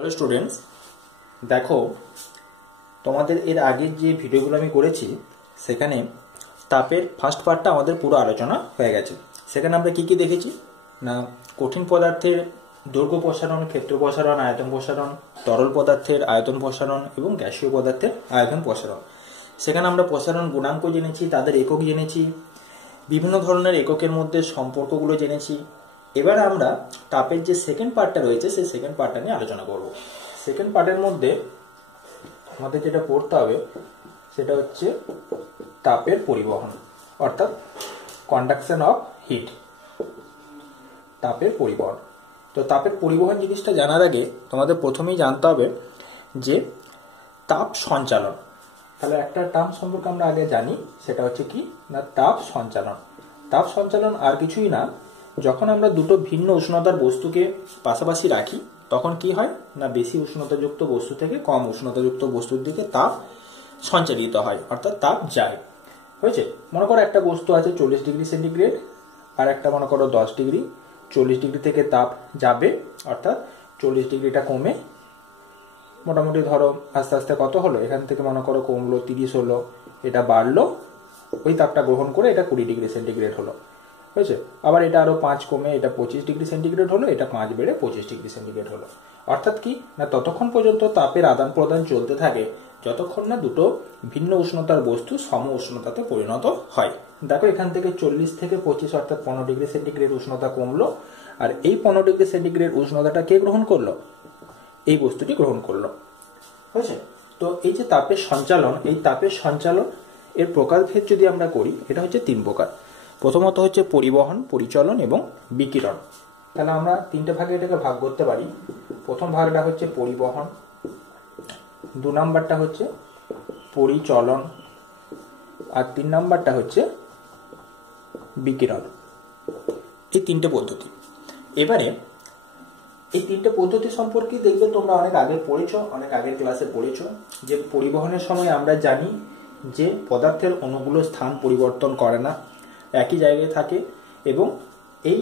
Hello students, দেখো তোমাদের এর আগের যে ভিডিওগুলো আমি করেছি সেখানে তাপের ফার্স্ট পার্টটা আমাদের পুরো আলোচনা হয়ে গেছে। সেখানে আমরা কি কি দেখেছি না, কঠিন পদার্থের দৈর্ঘ্য প্রসারণ, ক্ষেত্র প্রসারণ, আয়তন প্রসারণ, তরল পদার্থের আয়তন প্রসারণ এবং গ্যাসীয় পদার্থের আয়তন প্রসারণ। সেখানে আমরা প্রসারণ গুণাঙ্ক জেনেছি, তাদের একক জেনেছি, বিভিন্ন ধরনের এককের মধ্যে সম্পর্কগুলো জেনেছি। এবার আমরা তাপের যে সেকেন্ড পার্টটা রয়েছে সেই সেকেন্ড পার্টটা নিয়ে আলোচনা করব। সেকেন্ড পার্টের মধ্যে আমাদের যেটা পড়তে হবে সেটা হচ্ছে তাপের পরিবহন, অর্থাৎ কন্ডাকশন অফ হিট, তাপের পরিবহন। তো তাপের পরিবহন জিনিসটা জানার আগে তোমাদের প্রথমেই জানতে হবে যে তাপ সঞ্চালন। তাহলে একটা টার্ম সম্পর্কে আমরা আগে জানি, সেটা হচ্ছে কি না তাপ সঞ্চালন। তাপ সঞ্চালন আর কিছুই না, যখন আমরা দুটো ভিন্ন উষ্ণতার বস্তুকে পাশাপাশি রাখি তখন কি হয় না, বেশি উষ্ণতাযুক্ত বস্তু থেকে কম উষ্ণতাযুক্ত বস্তুর দিকে তাপ সঞ্চালিত হয়, অর্থাৎ তাপ যায়। হয়েছে? মনে করো একটা বস্তু আছে 40 ডিগ্রি সেন্টিগ্রেড, আর একটা মনে করো 10 ডিগ্রি। 40 ডিগ্রি থেকে তাপ যাবে, অর্থাৎ 40 ডিগ্রিটা কমে মোটামুটি ধরো আস্তে আস্তে কত হলো, এখান থেকে মনে করো কমলো 30 হলো, এটা বাড়লো, ওই তাপটা গ্রহণ করে এটা 20 ডিগ্রি সেন্টিগ্রেড হলো। হয়েছে? আবার এটা আরো 5 কমে এটা 25 ডিগ্রি সেন্টিগ্রেড হলো, এটা 5 বেড়ে 25 ডিগ্রি সেন্টিগ্রেড হলো। অর্থাৎ কি না, ততক্ষণ পর্যন্ত তাপের আদান প্রদান চলতে থাকে যতক্ষণ না দুটো ভিন্ন উষ্ণতার বস্তু সম উষ্ণতাতে পরিণত হয়। দেখো এখান থেকে 40 থেকে 25 অর্থাৎ 15 ডিগ্রি সেন্টিগ্রেড উষ্ণতা কমলো, আর এই 15 ডিগ্রি সেন্টিগ্রেড উষ্ণতাটা কে গ্রহণ করলো? এই বস্তুটি গ্রহণ করলো। হয়েছে? তো এই যে তাপের সঞ্চালন, এই তাপের সঞ্চালন এর প্রকারভেদ যদি আমরা করি, এটা হচ্ছে 3 প্রকার। প্রথমত হচ্ছে পরিবহন, পরিচলন এবং বিকিরণ। তাহলে আমরা 3টে ভাগে এটাকে ভাগ করতে পারি। প্রথম ভাগটা হচ্ছে পরিবহন, 2 নাম্বারটা হচ্ছে পরিচলন, আর 3 নাম্বারটা হচ্ছে বিকিরণ। এই 3টে পদ্ধতি। এবারে এই 3টে পদ্ধতি সম্পর্কে দেখবে তোমরা অনেক আগে পড়েছো, অনেক আগের ক্লাসে পড়েছো যে পরিবহনের সময় আমরা জানি যে পদার্থের অণুগুলো স্থান পরিবর্তন করে না, একই জায়গায় থাকে, এবং এই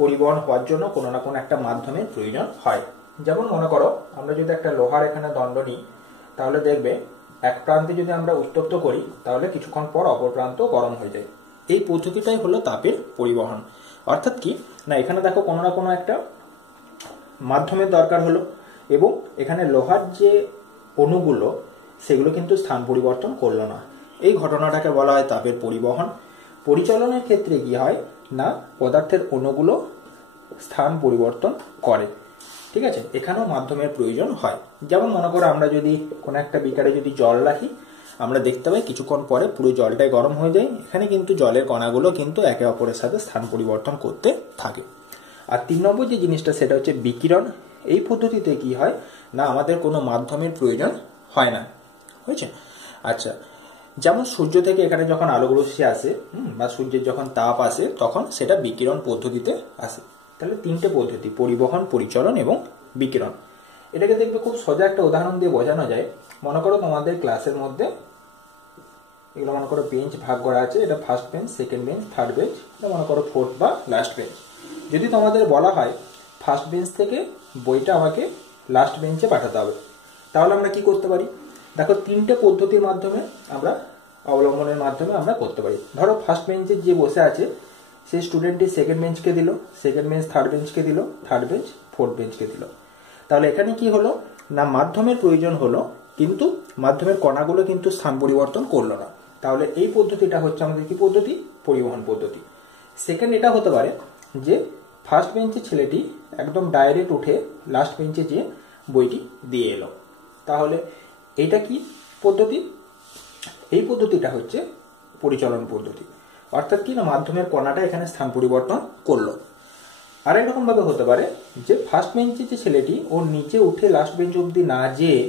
পরিবহন হওয়ার জন্য কোনো না কোনো একটা মাধ্যমের প্রয়োজন হয়। যেমন মনে করো আমরা যদি একটা লোহার এখানে দণ্ড নিই, তাহলে দেখবে এক প্রান্তে যদি আমরা উত্তপ্ত করি তাহলে কিছুক্ষণ পর অপর প্রান্ত গরম হয়ে যায়। এই পদ্ধতিটাই হলো তাপের পরিবহন। অর্থাৎ কি না, এখানে দেখো কোনো না কোনো একটা মাধ্যমের দরকার হলো, এবং এখানে লোহার যে অণুগুলো সেগুলো কিন্তু স্থান পরিবর্তন করলো না। এই ঘটনাটাকে বলা হয় তাপের পরিবহন। পরিচালনের ক্ষেত্রে কি হয় না, পদার্থের অণুগুলো স্থান পরিবর্তন করে। ঠিক আছে? এখানেও মাধ্যমের প্রয়োজন হয়। যেমন মনে করো আমরা যদি কোনো একটা বিকারে যদি জল রাখি, আমরা দেখতে পাই কিছুক্ষণ পরে পুরো জলটাই গরম হয়ে যায়। এখানে কিন্তু জলের কণাগুলো কিন্তু একে অপরের সাথে স্থান পরিবর্তন করতে থাকে। আর 3 নম্বর যে জিনিসটা সেটা হচ্ছে বিকিরণ। এই পদ্ধতিতে কি হয় না, আমাদের কোনো মাধ্যমের প্রয়োজন হয় না। হয়েছে? আচ্ছা, যেমন সূর্য থেকে এখানে যখন আলোক রশ্মি আসে বা সূর্যের যখন তাপ আসে তখন সেটা বিকিরণ পদ্ধতিতে আসে। তাহলে 3টে পদ্ধতি, পরিবহন, পরিচলন এবং বিকিরণ। এটাকে দেখবে খুব সোজা একটা উদাহরণ দিয়ে বোঝানো যায়। মনে করো তোমাদের ক্লাসের মধ্যে এগুলো মনে করো বেঞ্চ ভাগ করা আছে, এটা first bench, second bench, third bench, এটা মনে করো ফোর্থ বা লাস্ট বেঞ্চ। যদি তোমাদের বলা হয় ফার্স্ট বেঞ্চ থেকে বইটা আমাকে লাস্ট বেঞ্চে পাঠাতে হবে, তাহলে আমরা কি করতে পারি? দেখো 3টে পদ্ধতির মাধ্যমে আমরা অবলম্বনের মাধ্যমে আমরা করতে পারি। ধরো ফার্স্ট বেঞ্চে যে বসে আছে সেই স্টুডেন্টটি সেকেন্ড বেঞ্চকে দিল, সেকেন্ড বেঞ্চ থার্ড বেঞ্চকে দিল, থার্ড বেঞ্চ ফোর্থ বেঞ্চকে দিল। তাহলে এখানে কি হলো না, মাধ্যমের প্রয়োজন হলো, কিন্তু মাধ্যমের কণাগুলো কিন্তু স্থান পরিবর্তন করলো না। তাহলে এই পদ্ধতিটা হচ্ছে আমাদের কি পদ্ধতি? পরিবহন পদ্ধতি। সেকেন্ড এটা হতে পারে যে ফার্স্ট বেঞ্চে ছেলেটি একদম ডাইরেক্ট উঠে লাস্ট বেঞ্চে যে বইটি দিয়ে এলো, তাহলে এইটা কি পদ্ধতি? এই পদ্ধতিটা হচ্ছে পরিচলন পদ্ধতি। অর্থাৎ কি না, মাধ্যমের কণাটা এখানে স্থান পরিবর্তন করলো। আর এরকম ভাবে হতে পারে যে ফার্স্ট বেঞ্চে যে ছেলেটি ওর নিচে উঠে লাস্ট বেঞ্চ অব্দি না যেয়ে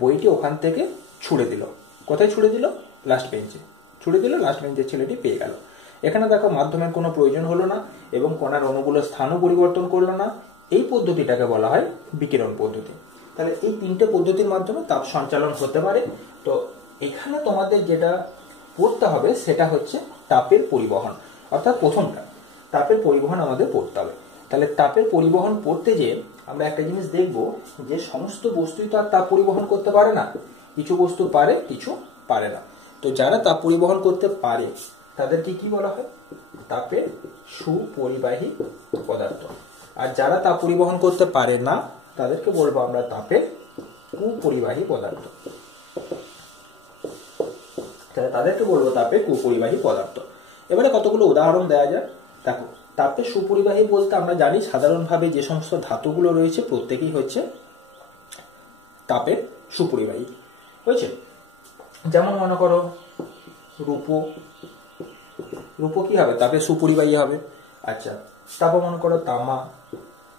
বইটি ওখান থেকে ছুড়ে দিল। কোথায় ছুড়ে দিল? লাস্ট বেঞ্চে ছুড়ে দিল, লাস্ট বেঞ্চের ছেলেটি পেয়ে গেল। এখানে দেখো মাধ্যমের কোনো প্রয়োজন হলো না এবং কণার অণুগুলোর স্থানও পরিবর্তন করলো না। এই পদ্ধতিটাকে বলা হয় বিকিরণ পদ্ধতি। তাহলে এই 3টে পদ্ধতির মাধ্যমে তাপ সঞ্চালন হতে পারে। তো এখানে তোমাদের যেটা পড়তে হবে সেটা হচ্ছে তাপের পরিবহন, অর্থাৎ প্রথমটা তাপের পরিবহন আমাদের পড়তে হবে। তাহলে তাপের পরিবহন পড়তে যে আমরা একটা জিনিস দেখব যে সমস্ত বস্তুই তো আর তাপ পরিবহন করতে পারে না, কিছু বস্তু পারে কিছু পারে না। তো যারা তাপ পরিবহন করতে পারে তাদেরকে কি বলা হয়? তাপের সুপরিবাহী পদার্থ। আর যারা তাপ পরিবহন করতে পারে না তাদেরকে বলবো আমরা তাপের কুপরিবাহী পদার্থ। তাদেরকে বলবো তাপের কুপরিবাহী পদার্থ। এবারে কতগুলো উদাহরণ দেওয়া যায়। দেখো, তাপের সুপরিবাহী বলতে আমরা জানি সাধারণভাবে যে সমস্ত ধাতুগুলো রয়েছে প্রত্যেকেই হচ্ছে তাপের সুপরিবাহী। বুঝছে? যেমন মনে করো রূপো, রূপো কি হবে? তাপের সুপরিবাহী হবে। আচ্ছা, তারপর মনে করো তামা,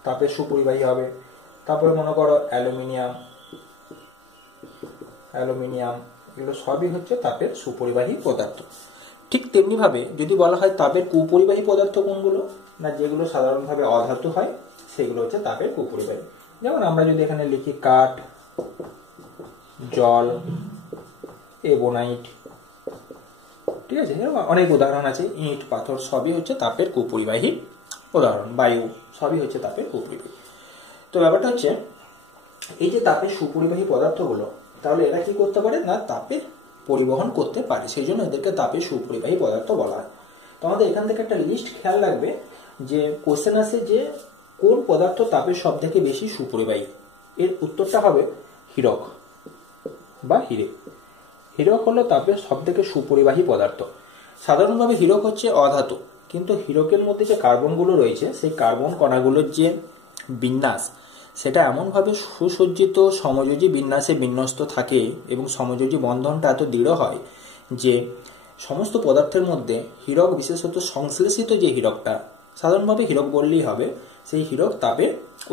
তাপের সুপরিবাহী হবে। তারপরে মনে করো অ্যালুমিনিয়াম, অ্যালুমিনিয়াম এগুলো সবই হচ্ছে তাপের সুপরিবাহী পদার্থ। ঠিক তেমনি ভাবে যদি বলা হয় তাপের কুপরিবাহী পদার্থ কোনগুলো, না যেগুলো সাধারণভাবে অধাতু হয় সেগুলো হচ্ছে তাপের কুপরিবাহী। যেমন আমরা যদি এখানে লিখি কাঠ, জল, এবোনাইট, ঠিক আছে, অনেক উদাহরণ আছে, ইট, পাথর সবই হচ্ছে তাপের কুপরিবাহী উদাহরণ। বায়ু সবই হচ্ছে তাপের কুপরিবাহী। তো ব্যাপারটা হচ্ছে এই যে তাপের সুপরিবাহী পদার্থগুলো, তাহলে এরা কি করতে পারে? না তাপের পরিবহন করতে পারে, সেই জন্য এদেরকে তাপের সুপরিবাহী পদার্থ বলা হয়। তো আমাদের এখান থেকে একটা লিস্ট খেয়াল রাখবে যে কোশ্চেন আছে যে কোন পদার্থ তাপের সব থেকে বেশি সুপরিবাহী। এর উত্তরটা হবে হীরক বা হিরে। হীরক হলো তাপের সব থেকে সুপরিবাহী পদার্থ। সাধারণভাবে হীরক হচ্ছে অধাতু, কিন্তু হীরকের মধ্যে যে কার্বনগুলো রয়েছে সেই কার্বন কণাগুলোর যে বিন্যাস সেটা এমনভাবে সুসজ্জিত সমযোজী বিন্যাসে বিন্যস্ত থাকে এবং সমযোজী বন্ধনটা এত দৃঢ় হয় যে সমস্ত পদার্থের মধ্যে হীরক, বিশেষত সংশ্লেষিত যে হীরকটা, সাধারণভাবে হীরক বললেই হবে, সেই হীরক তাপে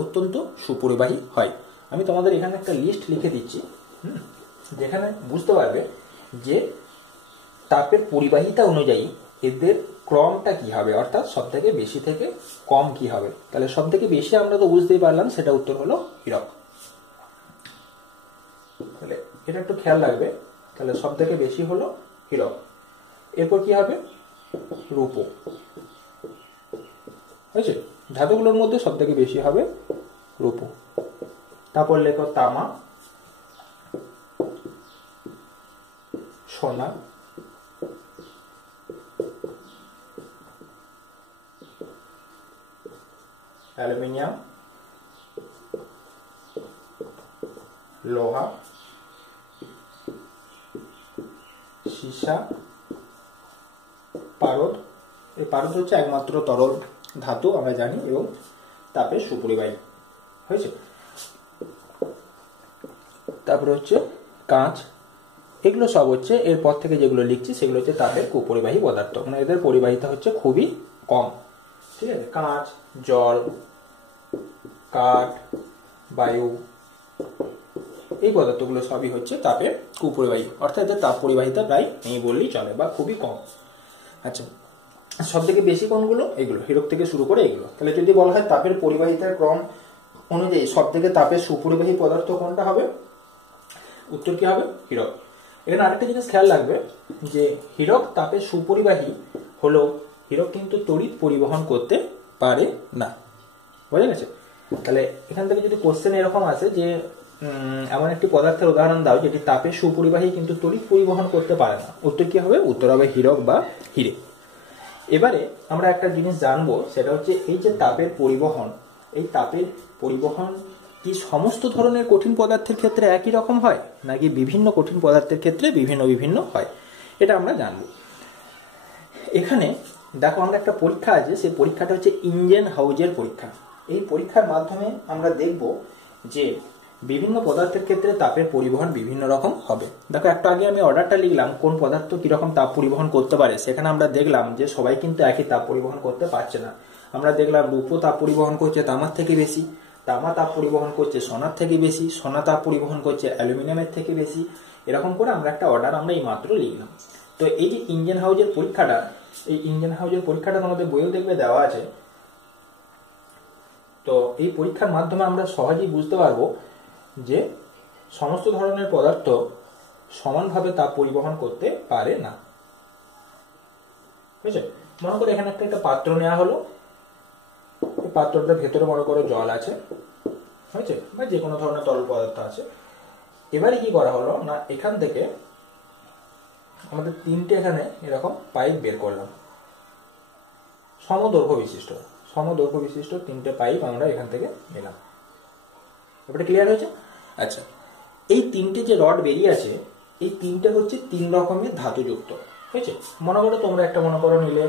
অত্যন্ত সুপরিবাহী হয়। আমি তোমাদের এখানে একটা লিস্ট লিখে দিচ্ছি, যেখানে বুঝতে পারবে যে তাপের পরিবাহিতা অনুযায়ী এদের ক্রমটা কি হবে, অর্থাৎ সব থেকে বেশি থেকে কম কি হবে। তাহলে সব থেকে বেশি আমরা তো বুঝতেই পারলাম, সেটা উত্তর হলো হীরক। তাহলে এটা একটু খেয়াল রাখবে। তাহলে সব থেকে বেশি হলো হীরক। এরপর কি হবে? রূপো। হয়েছে? ধাতুগুলোর মধ্যে সব থেকে বেশি হবে রূপো। তারপর লেখো তামা, সোনা, অ্যালুমিনিয়াম, লোহা, সীসা, পারদ। এই পারদ হচ্ছে একমাত্র তরল ধাতু আমরা জানি এবং তাপের সুপরিবাহী। হয়েছে? তারপরে হচ্ছে কাঁচ। এগুলো সব হচ্ছে এরপর থেকে যেগুলো লিখছি সেগুলো হচ্ছে তাপের কুপরিবাহী পদার্থ, মানে এদের পরিবাহিতা হচ্ছে খুবই কম। ঠিক আছে? কাঁচ, জল, কাঠ, বায়ু, এই পদার্থগুলো সবই হচ্ছে তাপের কুপরিবাহী, অর্থাৎ এদের তাপ পরিবাহিতা প্রায় নেই বললেই চলে বা খুবই কম। আচ্ছা, সব থেকে বেশি কোনগুলো? এগুলো, হীরক থেকে শুরু করে এগুলো। তাহলে যদি বলা হয় তাপের পরিবাহিতার ক্রম অনুযায়ী সব থেকে তাপের সুপরিবাহী পদার্থ কোনটা হবে, উত্তর কি হবে? হীরক। এখানে আরেকটা জিনিস খেয়াল রাখবে যে হীরক তাপের সুপরিবাহী হলো, হীরক কিন্তু তড়িৎ পরিবহন করতে পারে না। বোঝা গেছে? তাহলে এখান থেকে যদি কোশ্চেন এরকম আসে যে এমন একটি পদার্থের উদাহরণ দাও যেটি তাপের সুপরিবাহী কিন্তু তড়িৎ পরিবহন করতে পারে না, উত্তর কি হবে? উত্তর হবে হীরক বা হিরে। এবারে আমরা একটা জিনিস জানবো, সেটা হচ্ছে এই যে তাপের পরিবহন, এই তাপের পরিবহন কি সমস্ত ধরনের কঠিন পদার্থের ক্ষেত্রে একই রকম হয়, নাকি বিভিন্ন কঠিন পদার্থের ক্ষেত্রে বিভিন্ন বিভিন্ন হয়, এটা আমরা জানবো। এখানে দেখো, আমরা একটা পরীক্ষা আছে, সেই পরীক্ষাটা হচ্ছে ইঞ্জেন হাউজের পরীক্ষা। এই পরীক্ষার মাধ্যমে আমরা দেখব যে বিভিন্ন পদার্থের ক্ষেত্রে তাপের পরিবহন বিভিন্ন রকম হবে। দেখো, একটু আগে আমি অর্ডারটা লিখলাম কোন পদার্থ কিরকম তাপ পরিবহন করতে পারে। সেখানে আমরা দেখলাম যে সবাই কিন্তু একই তাপ পরিবহন করতে পারছে না। আমরা দেখলাম রূপো তাপ পরিবহন করছে তামার থেকে বেশি, তামা তাপ পরিবহন করছে সোনার থেকে বেশি, সোনা তাপ পরিবহন করছে অ্যালুমিনিয়ামের থেকে বেশি। এরকম করে আমরা একটা অর্ডার আমরা এই মাত্র লিখলাম। তো এই যে ইঞ্জেন হাউজের পরীক্ষাটা, এই ইঞ্জেন হাউজের পরীক্ষাটা তোমাদের বইও দেখবে দেওয়া আছে। তো এই পরীক্ষার মাধ্যমে আমরা সহজেই বুঝতে পারবো যে সমস্ত ধরনের পদার্থ সমানভাবে তাপ পরিবহন করতে পারে না। বুঝছে? মনে করে এখানে একটা পাত্র নেওয়া হলো পাত্রটার ভেতরে মনে করো জল আছে, হয়েছে, বা যে কোনো ধরনের তরল পদার্থ আছে। এবারে কি করা হলো না, এখান থেকে আমাদের তিনটে এখানে এরকম পাইপ বের করলাম, সমদৈর্ঘ্য বিশিষ্ট তিনটে পাইপ আমরা এখান থেকে নিলাম। ব্যাপারটা ক্লিয়ার হয়েছে? আচ্ছা, এই তিনটে যে রড বেরিয়ে আছে, এই তিনটে হচ্ছে 3 রকমের ধাতুযুক্ত, হয়েছে। মনে করো তোমরা একটা মনে করো নিলে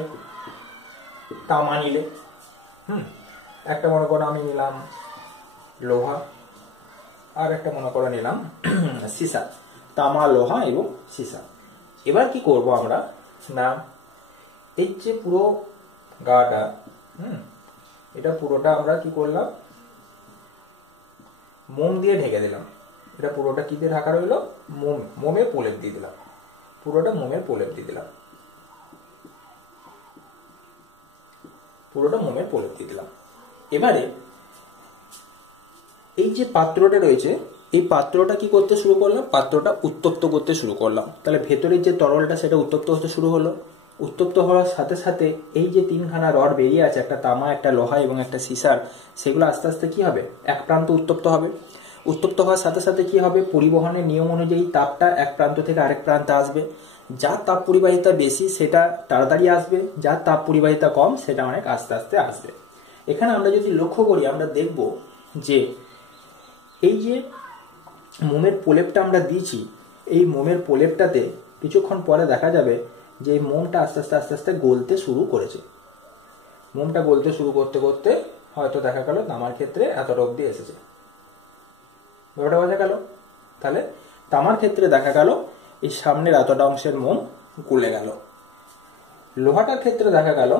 তামা নিলে, একটা মনে করো আমি নিলাম লোহা, আর একটা মনে করো নিলাম সীসা। তামা, লোহা এবং সীসা। এবার কি করব আমরা না, এই যে পুরো গাটা, এটা পুরোটা আমরা কি করলাম, মোম দিয়ে ঢেকে দিলাম। এটা পুরোটা কি দিয়ে ঢাকা রইল, মোমের প্রলেপ দিয়ে দিলাম, পুরোটা মোমের প্রলেপ দিয়ে দিলাম, এবারে এই যে পাত্রটা রয়েছে, এই পাত্রটা কি করতে শুরু করলাম, পাত্রটা উত্তপ্ত করতে শুরু করলাম। তাহলে ভেতরের যে তরলটা সেটা উত্তপ্ত হতে শুরু হলো। উত্তপ্ত হওয়ার সাথে সাথে এই যে 3খানা রড বেরিয়ে আছে, একটা তামা, একটা লোহা এবং একটা সীসার, সেগুলো আস্তে আস্তে কি হবে, এক প্রান্ত উত্তপ্ত হবে। উত্তপ্ত হওয়ার সাথে সাথে কি হবে, পরিবহনের নিয়ম অনুযায়ী তাপটা এক প্রান্ত থেকে আরেক প্রান্তে আসবে। যার তাপ পরিবাহিতা বেশি সেটা তাড়াতাড়ি আসবে, যার তাপ পরিবাহিতা কম সেটা অনেক আস্তে আস্তে আসবে। এখানে আমরা যদি লক্ষ্য করি, আমরা দেখব যে এই যে মোমের প্রলেপটা আমরা দিয়েছি, এই মোমের প্রলেপটাতে কিছুক্ষণ পরে দেখা যাবে যে এই মোমটা আস্তে আস্তে গলতে শুরু করেছে। মোমটা গলতে শুরু করতে করতে হয়তো দেখা গেল তামার ক্ষেত্রে এতটা অবধি এসেছে, ব্যাপারটা বোঝা গেল। তাহলে তামার ক্ষেত্রে দেখা গেল এই সামনের এতটা অংশের মোম গলে গেল। লোহাটার ক্ষেত্রে দেখা গেল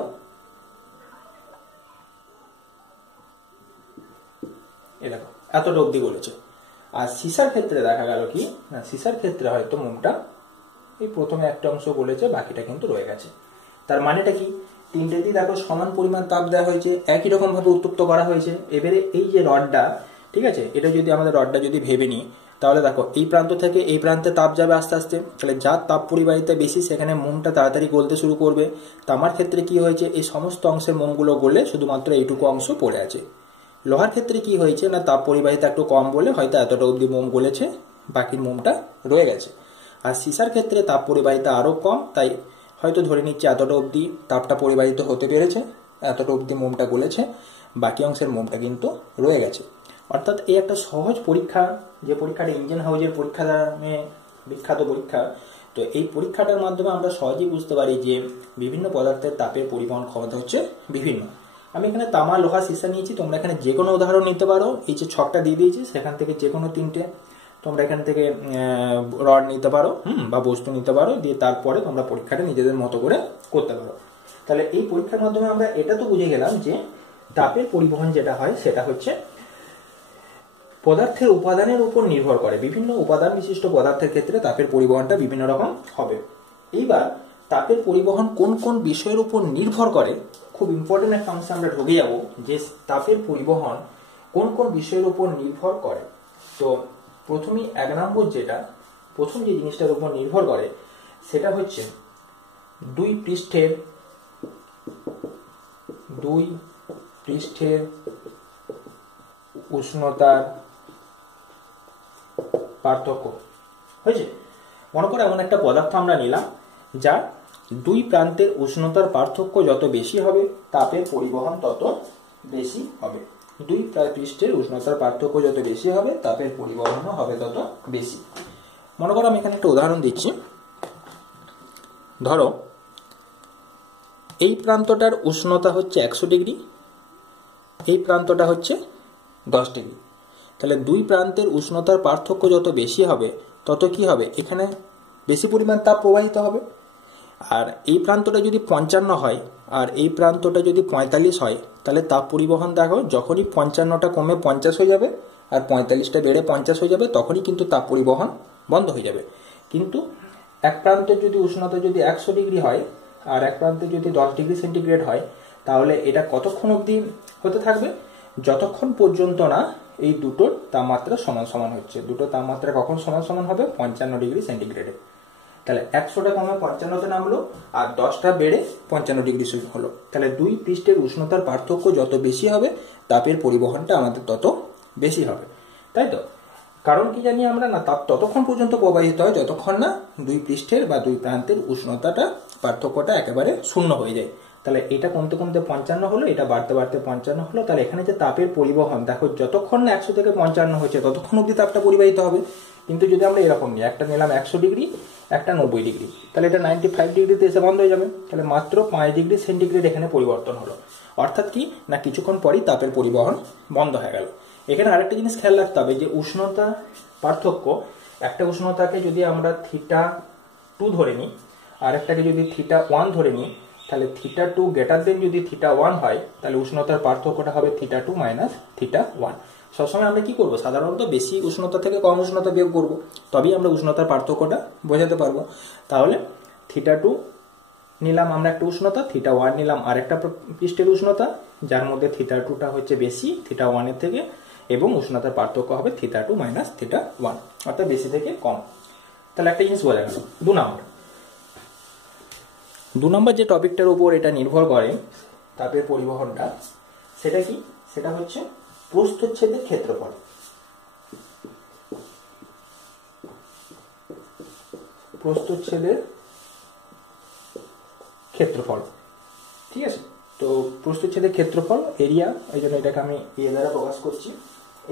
এরকম এতটা অবধি গলেছে। আর সীসার ক্ষেত্রে দেখা গেল কি না, সীসার ক্ষেত্রে হয়তো মোমটা এই প্রথমে একটা অংশ গলেছে, বাকিটা কিন্তু রয়ে গেছে। তার মানেটা কি, তিনটেতেই দেখো সমান পরিমাণ তাপ দেওয়া হয়েছে, একই রকম ভাবে উত্তপ্ত করা হয়েছে। এবারে এই যে রডটা, ঠিক আছে, এটা যদি আমাদের রডটা যদি ভেবে নিই, তাহলে দেখো এই প্রান্ত থেকে এই প্রান্তে তাপ যাবে আস্তে আস্তে। তাহলে যার তাপ পরিবাহিতা বেশি সেখানে মোমটা তাড়াতাড়ি গলতে শুরু করবে। তামার ক্ষেত্রে কি হয়েছে, এই সমস্ত অংশের মোমগুলো গলে শুধুমাত্র এইটুকু অংশ পড়ে আছে। লোহার ক্ষেত্রে কি হয়েছে না, তাপ পরিবাহিতা একটু কম বলে হয়তো এতটা অবধি মোম গলেছে, বাকি মোমটা রয়ে গেছে। আর সীসার ক্ষেত্রে তাপ পরিবাহিতা আরো কম, তাই হয়তো ধরে নিচ্ছে এতটা অবধি তাপটা পরিবাহিত হতে পেরেছে, এতটা অবধি মোমটা গলেছে, বাকি অংশের মোমটা কিন্তু রয়ে গেছে। অর্থাৎ এই একটা সহজ পরীক্ষা, যে পরীক্ষাটা ইঞ্জিন হাউজের পরীক্ষা নামে বিখ্যাত পরীক্ষা। তো এই পরীক্ষাটার মাধ্যমে আমরা সহজেই বুঝতে পারি যে বিভিন্ন পদার্থের তাপের পরিবহন ক্ষমতা হচ্ছে বিভিন্ন। আমি এখানে তামা, লোহা, সীসা নিয়েছি, তোমরা এখানে যে কোনো উদাহরণ নিতে পারো। এই যে ছকটা দিয়ে দিয়েছি সেখান থেকে যে কোনো তিনটে তোমরা এখান থেকে রড নিতে পারো, বা বস্তু নিতে পারো, দিয়ে তারপরে তোমরা পরীক্ষাটা নিজেদের মতো করে করতে পারো। তাহলে এই পরীক্ষার মাধ্যমে আমরা এটা তো বুঝে গেলাম যে তাপের পরিবহন যেটা হয় সেটা হচ্ছে পদার্থের উপাদানের উপর নির্ভর করে। বিভিন্ন উপাদান বিশিষ্ট পদার্থের ক্ষেত্রে তাপের পরিবহনটা বিভিন্ন রকম হবে। এইবার তাপের পরিবহন কোন কোন বিষয়ের উপর নির্ভর করে, খুব ইম্পর্টেন্ট একটা অংশে আমরা ঢুকে যাব যে তাপের পরিবহন কোন কোন বিষয়ের উপর নির্ভর করে। তো প্রথমেই 1 নম্বর যেটা, প্রথম যে জিনিসটার উপর নির্ভর করে সেটা হচ্ছে দুই পৃষ্ঠের উষ্ণতার পার্থক্য। হয়েছে, মনে করে এমন একটা পদার্থ আমরা নিলাম যার দুই প্রান্তের উষ্ণতার পার্থক্য যত বেশি হবে তাপের পরিবহন তত বেশি হবে। দুই পৃষ্ঠের উষ্ণতার পার্থক্য যত বেশি হবে তাপের পরিবহন হবে তত বেশি। মনে করো আমি এখানে একটা উদাহরণ দিচ্ছি। ধরো এই প্রান্তটার উষ্ণতা হচ্ছে 100 ডিগ্রি, এই প্রান্তটা হচ্ছে 10 ডিগ্রি। তাহলে দুই প্রান্তের উষ্ণতার পার্থক্য যত বেশি হবে তত কি হবে, এখানে বেশি পরিমাণ তাপ প্রবাহিত হবে। আর এই প্রান্তটা যদি 55 হয় আর এই প্রান্তটা যদি 45 হয়, তাহলে তাপ পরিবহন দেখো যখনই 55টা কমে 50 হয়ে যাবে আর 45টা বেড়ে 50 হয়ে যাবে তখনই কিন্তু তাপ পরিবহন বন্ধ হয়ে যাবে। কিন্তু এক প্রান্তের যদি উষ্ণতা যদি 100 ডিগ্রি হয় আর এক প্রান্তে যদি 10 ডিগ্রি সেন্টিগ্রেড হয়, তাহলে এটা কতক্ষণ অবধি হতে থাকবে, যতক্ষণ পর্যন্ত না এই দুটোর তাপমাত্রা সমান সমান হচ্ছে। দুটো তাপমাত্রা কখন সমান সমান হবে, 55 ডিগ্রি সেন্টিগ্রেডে। তাহলে 100টা কমে 55তে নামলো আর 10টা বেড়ে 55 ডিগ্রি হলো। তাহলে দুই পৃষ্ঠের উষ্ণতার পার্থক্য যত বেশি হবে তাপের পরিবহনটা আমাদের তত বেশি হবে, তাই তো? কারণ কি জানি আমরা, না তাপ ততক্ষণ পর্যন্ত প্রবাহিত হয় যতক্ষণ না দুই পৃষ্ঠের বা দুই প্রান্তের উষ্ণতাটা পার্থক্যটা একেবারে শূন্য হয়ে যায়। তাহলে এটা কমতে কমতে 55 হলো, এটা বাড়তে বাড়তে 55 হলো। তাহলে এখানে যে তাপের পরিবহন দেখো, যতক্ষণ না 100 থেকে 55 হয়েছে ততক্ষণ অব্দি তাপটা পরিবাহিত হবে। কিন্তু যদি আমরা এরকম নিই, একটা নিলাম 100 ডিগ্রি, একটা 90 ডিগ্রি, তাহলে এটা 95 ডিগ্রিতে এসে বন্ধ হয়ে যাবে। তাহলে মাত্র 5 ডিগ্রি সেন্টিগ্রেড এখানে পরিবর্তন হলো। অর্থাৎ কি না, কিছুক্ষণ পরই তাপের পরিবহন বন্ধ হয়ে গেল। এখানে আরেকটা জিনিস খেয়াল রাখতে হবে যে উষ্ণতা পার্থক্য, একটা উষ্ণতাকে যদি আমরা θ2 ধরে নিই আর একটাকে যদি θ1 ধরে নিই, তাহলে θ2 গ্রেটার দেন যদি θ1 হয়, তাহলে উষ্ণতার পার্থক্যটা হবে θ2 মাইনাস θ1। সবসময় আমরা কি করব, সাধারণত বেশি উষ্ণতা থেকে কম উষ্ণতা বিয়োগ করব, তবেই আমরা উষ্ণতার পার্থক্যটা বোঝাতে পারবো। তাহলে θ2 নিলাম আমরা একটা উষ্ণতা, θ1 নিলাম আরেকটা পৃষ্ঠের উষ্ণতা, যার মধ্যে θ2টা হচ্ছে বেশি θ1 এর থেকে, এবং উষ্ণতার পার্থক্য হবে θ2 মাইনাস θ1, অর্থাৎ বেশি থেকে কম। তাহলে একটা জিনিস বোঝা গেল। 2 নম্বর যে টপিকটার উপর এটা নির্ভর করে তাপের পরিবহনটা, সেটা কি, সেটা হচ্ছে প্রস্থচ্ছেদের ক্ষেত্রফল। প্রস্থচ্ছেদের ক্ষেত্রফল, ঠিক আছে? তো প্রস্থচ্ছেদের ক্ষেত্রফল এরিয়া, এই জন্য এটাকে আমি এ দ্বারা প্রকাশ করছি।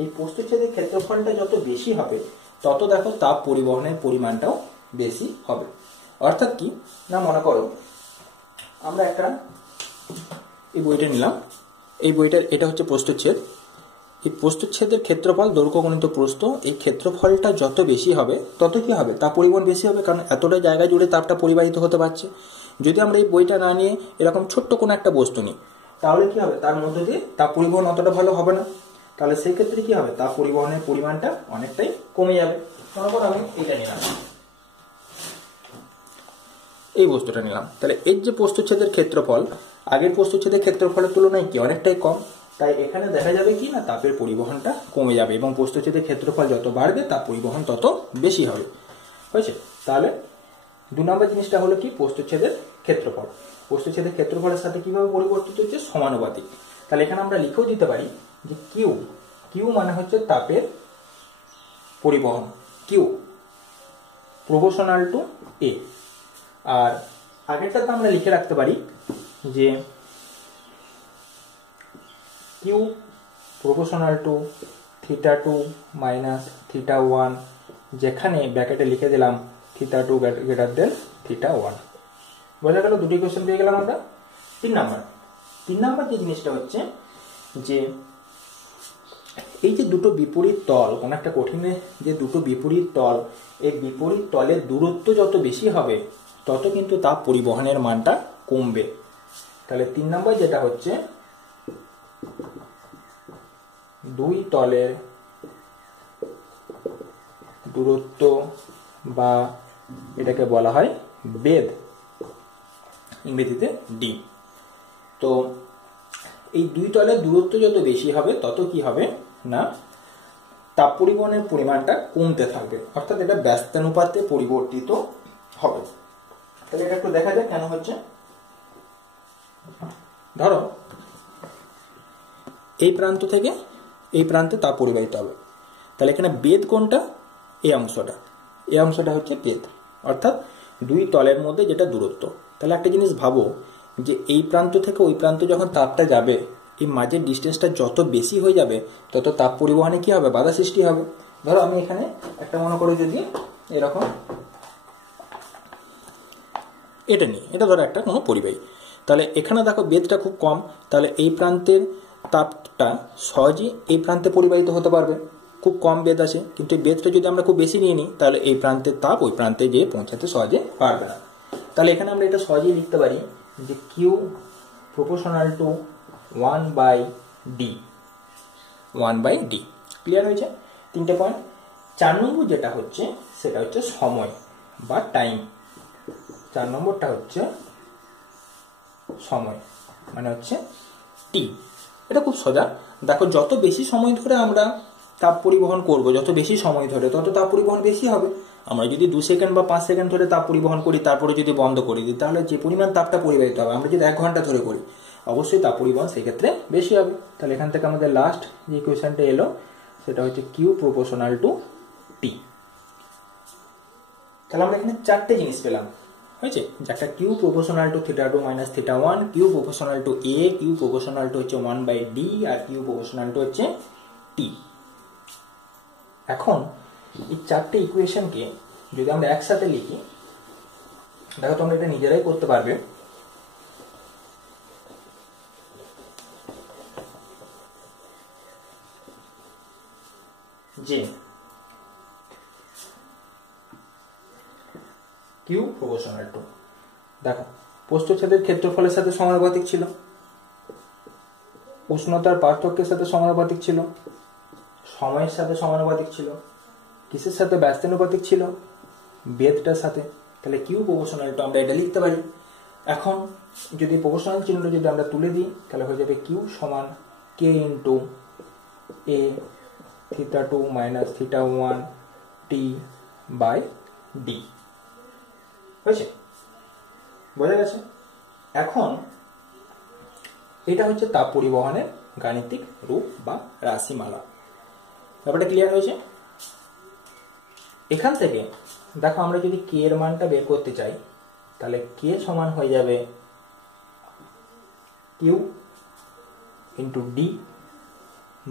এই প্রস্থচ্ছেদের ক্ষেত্রফলটা যত বেশি হবে তত দেখো তাপ পরিবহনের পরিমাণটাও বেশি হবে। অর্থাৎ কি না, মনে করো আমরা একটা এই বইটা নিলাম, এই বইটার এটা হচ্ছে প্রস্থচ্ছেদ। এই প্রস্থচ্ছেদের ক্ষেত্রফল দৈর্ঘ্য গুণিত প্রস্থ, এই ক্ষেত্রফলটা যত বেশি হবে তত কি হবে, তাপ পরিবহন বেশি হবে, কারণ এতটা জায়গা জুড়ে তাপটা পরিবাহিত হতে পারছে। যদি আমরা এই বইটা না নিয়ে এরকম ছোট্ট কোনো একটা বস্তু নিই, তাহলে কি হবে, তার মধ্যে দিয়ে তাপ পরিবহন অতটা ভালো হবে না। তাহলে সেই ক্ষেত্রে কি হবে, তাপ পরিবহনের পরিমাণটা অনেকটাই কমে যাবে। মনে করো আমি এটা নিলাম, এই বস্তুটা নিলাম, তাহলে এর যে প্রস্থচ্ছেদের ক্ষেত্রফল আগের প্রস্থচ্ছেদের ক্ষেত্রফলের তুলনায় কি অনেকটাই কম। তাই এখানে দেখা যাবে কি না, তাপের পরিবহনটা কমে যাবে, এবং প্রস্থচ্ছেদের ক্ষেত্রফল যত বাড়বে তাপ পরিবহন তত বেশি হবে। হয়েছে? তাহলে 2 নম্বর জিনিসটা হলো কি, প্রস্থচ্ছেদের ক্ষেত্রফল। প্রস্থচ্ছেদের ক্ষেত্রফলের সাথে কিভাবে পরিবর্তিত হচ্ছে, সমানুপাতিক। তাহলে এখানে আমরা লিখেও দিতে পারি যে কিউ, কিউ মানে হচ্ছে তাপের পরিবহন, কিউ প্রপোর্শনাল টু এ। আর আগেরটাতে আমরা লিখে রাখতে পারি যে কিউ প্রপোর্শনাল টু θ2 মাইনাস θ1, যেখানে ব্র্যাকেটে লিখে দিলাম θ2 গ্রেটার দেন θ1। বোঝা গেল? দুটি কোশ্চেন পেয়ে গেলাম আমরা। 3 নাম্বার যে জিনিসটা হচ্ছে যে এই যে দুটো বিপরীত তল, কোন একটা কঠিনে যে দুটো বিপরীত তল, এই বিপরীত তলের দূরত্ব যত বেশি হবে তত কিন্তু তাপ পরিবহনের মানটা কমবে। তাহলে 3 নম্বর যেটা হচ্ছে, দুই তলের দূরত্ব বা এটাকে বলা হয় বেধ, ইংরেজিতে ডি। তো এই দুই তলের দূরত্ব যত বেশি হবে তত কি হবে না, তাপ পরিবহনের পরিমাণটা কমতে থাকবে, অর্থাৎ এটা ব্যস্তানুপাতে পরিবর্তিত হবে। তাহলে এটা একটু দেখা যাক কেন হচ্ছে। ধরো এই প্রান্ত থেকে এই প্রান্তে তাপ পরিবাহিত হবে, তাহলে এখানে বেধ কোনটা, এই অংশটা, এই অংশটা হচ্ছে বেধ, অর্থাৎ দুই তলের মধ্যে যেটা দূরত্ব। তাহলে একটা জিনিস ভাবো যে এই প্রান্ত থেকে ওই প্রান্ত যখন তাপটা যাবে, এই মাঝের ডিস্টেন্সটা যত বেশি হয়ে যাবে তত তাপ পরিবহনে কি হবে, বাধা সৃষ্টি হবে। ধরো আমি এখানে একটা মনে করো যদি এরকম এটা নিই, এটা ধরো একটা কোনো পরিবাহী, তাহলে এখানে দেখো বেধটা খুব কম, তাহলে এই প্রান্তের তাপটা সহজেই এই প্রান্তে পরিবাহিত হতে পারবে, খুব কম বেধ আছে। কিন্তু এই বেধটা যদি আমরা খুব বেশি নিয়ে নিই, তাহলে এই প্রান্তের তাপ ওই প্রান্তে গিয়ে পৌঁছাতে সহজে পারবে না। তাহলে এখানে আমরা এটা সহজেই লিখতে পারি যে Q proportional two 1/d, 1/d। Clear হয়েছে 3টে পয়েন্ট। 4 নম্বর যেটা হচ্ছে সেটা হচ্ছে সময় বা টাইম। 4 নম্বরটা হচ্ছে সময়, মানে হচ্ছে টি। এটা খুব সোজা। দেখো যত বেশি সময় ধরে আমরা তাপ পরিবহন করব, যত বেশি সময় ধরে তত তাপ পরিবহন বেশি হবে। আমরা যদি 2 সেকেন্ড বা 5 সেকেন্ড ধরে তাপ পরিবহন করি, তারপরে যদি বন্ধ করে দিই, তাহলে যে পরিমাণ তাপটা পরিবাহিত হবে, আমরা যদি 1 ঘন্টা ধরে করি, অবশ্যই তাপ পরিবহন সেক্ষেত্রে বেশি হবে। তাহলে এখান থেকে আমাদের লাস্ট যে ইকুয়েশনটা এলো সেটা হচ্ছে কিউ প্রপোর্শনাল টু টি। তাহলে আমরা এখানে 4টে জিনিস পেলাম, হয়েছে? একটা Q proportional to θ2 minus θ1, Q proportional to A, Q proportional to হচ্ছে 1/d, R Q proportional to হচ্ছে টি। এখন এই 4টে ইকুয়েশনকে যদি আমরা একসাথে লিখি, দেখো তোমরা এটা নিজেরাই করতে পারবে। যে কিউ প্রপোর্শনাল টু, দেখো প্রস্থচ্ছেদের ক্ষেত্রফলের সাথে সমানুপাতিক ছিল, উষ্ণতার পার্থক্যের সাথে সমানুপাতিক ছিল, সময়ের সাথে সমানুপাতিক ছিল, কিসের সাথে ব্যস্তানুপাতিক ছিল, বেদটার সাথে। তাহলে কিউ প্রপোর্শনাল টু আমরা এটা লিখতে পারি। এখন যদি প্রপোর্শনাল চিহ্নটা যদি আমরা তুলে দিই, তাহলে হয়ে যাবে কিউ সমান K into A θ2 minus θ1 T by D. হয়েছে? বোঝা গেছে? এখন এটা হচ্ছে তাপ পরিবহনের গাণিতিক রূপ বা রাশিমালা। ব্যাপারটা ক্লিয়ার হয়েছে? এখান থেকে দেখো আমরা যদি কে এর মানটা বের করতে চাই, তাহলে কে সমান হয়ে যাবে Q into D